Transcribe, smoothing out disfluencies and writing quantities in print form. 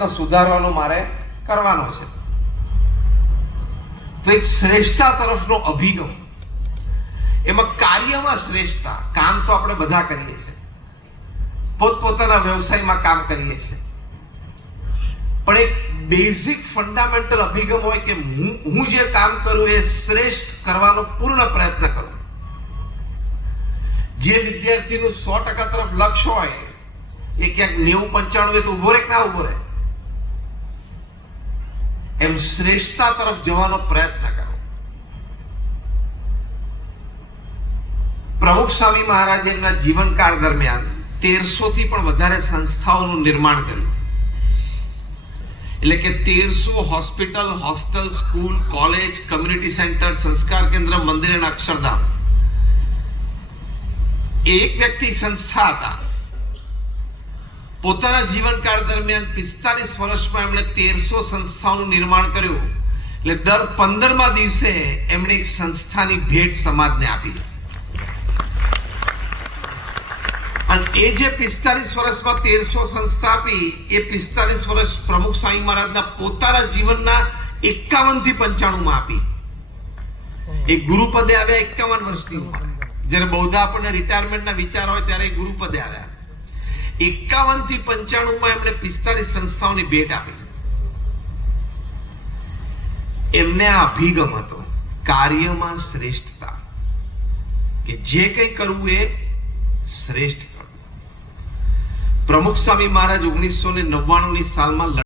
પ્રયત્ન સુધારવાનો મારે કરવાનો છે. તો એક શ્રેષ્ઠતા તરફનો અભિગમ, એમાં કાર્યમાં શ્રેષ્ઠતા. કામ તો આપણે બધા કરીએ છીએ, પોતપોતાના વ્યવસાયમાં કામ કરીએ છીએ, પણ એક બેઝિક ફંડામેન્ટલ અભિગમ હોય કે હું જે કામ કરું એ શ્રેષ્ઠ કરવાનો પૂર્ણ પ્રયત્ન કરું. જે વિદ્યાર્થીનું 100% તરફ લક્ષ્ય હોય એ ક્યાંક 90-95 તો ઉભો રહે કે ના ઉભો રહે, એમ શ્રેષ્ઠતા તરફ જવાનો પ્રયત્ન કરો. પ્રમુખ સ્વામી મહારાજે એમના જીવનકાળ દરમિયાન 1300 થી પણ વધારે સંસ્થાઓનું નિર્માણ કર્યું. એટલે કે 1300 hospital, hostel, school, college, community centre, સંસ્કાર કેન્દ્ર, મંદિર અને અક્ષરધામ. એક વ્યક્તિ સંસ્થા હતા. પોતાના જીવનકાળ દરમિયાન 45 વર્ષમાં એમણે 1300 સંસ્થાઓનું નિર્માણ કર્યું. એટલે દર 15મા દિવસે એમણે એક સંસ્થાની ભેટ સમાજને આપી. અને એ જે 45 વર્ષમાં 1300 સંસ્થા આપી, એ 45 વર્ષ પ્રમુખ સ્વામી મહારાજના પોતાના જીવનના 51 થી 95 માં આપી. એ ગુરુપદે આવ્યા 51 વર્ષની ઉંમરે. જ્યારે બૌદ્ધા આપણને રિટાયરમેન્ટના વિચાર હોય ત્યારે એ ગુરુપદે આવ્યા. 51 થી 95 માં એમણે 45 સંસ્થાઓની ભેટ આપી. એમને આ અભિગમ હતો કાર્યમાં શ્રેષ્ઠતા, કે જે કંઈ કરવું એ શ્રેષ્ઠ. પ્રમુખ સ્વામી મહારાજ 1999 ની સાલમાં